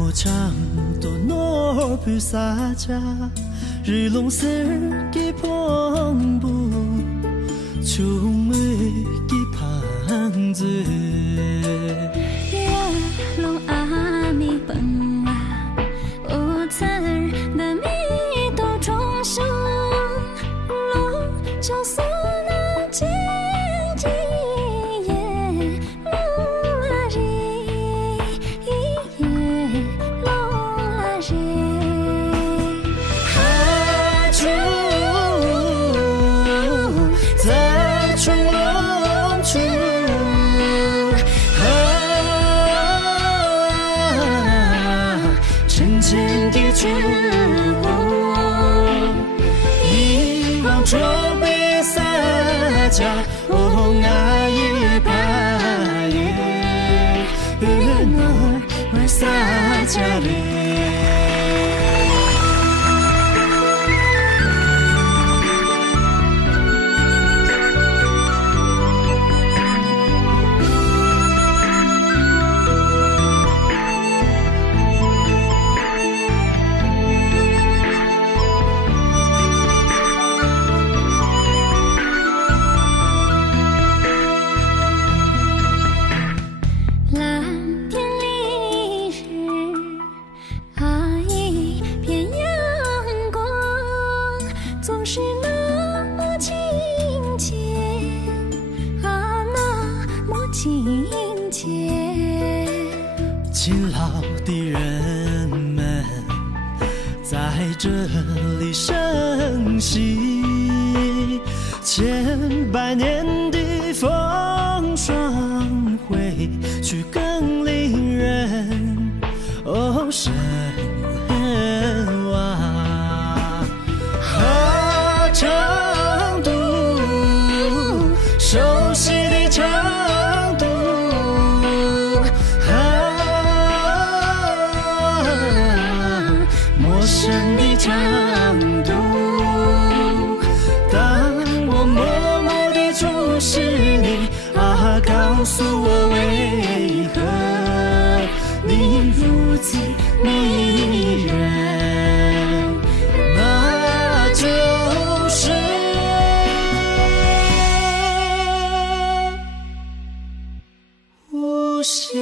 모창도 높이 사자 르롱슬기 봉부 충무기 방즈 long ami bận à ô thơ đã mi tô trong sông long trong số na chi chi ye long la ri ye long la ri ha chu在冲浪处沉静的烛火，一往中被洒家，哦爱也怕也，我洒家里。总是那么亲切啊，那么亲切。勤劳的人们在这里生息，千百年的风霜会去更令人神往。成都，熟悉的成都，陌生的成都。当我默默地注视你，告诉我为何你如此迷人。无限。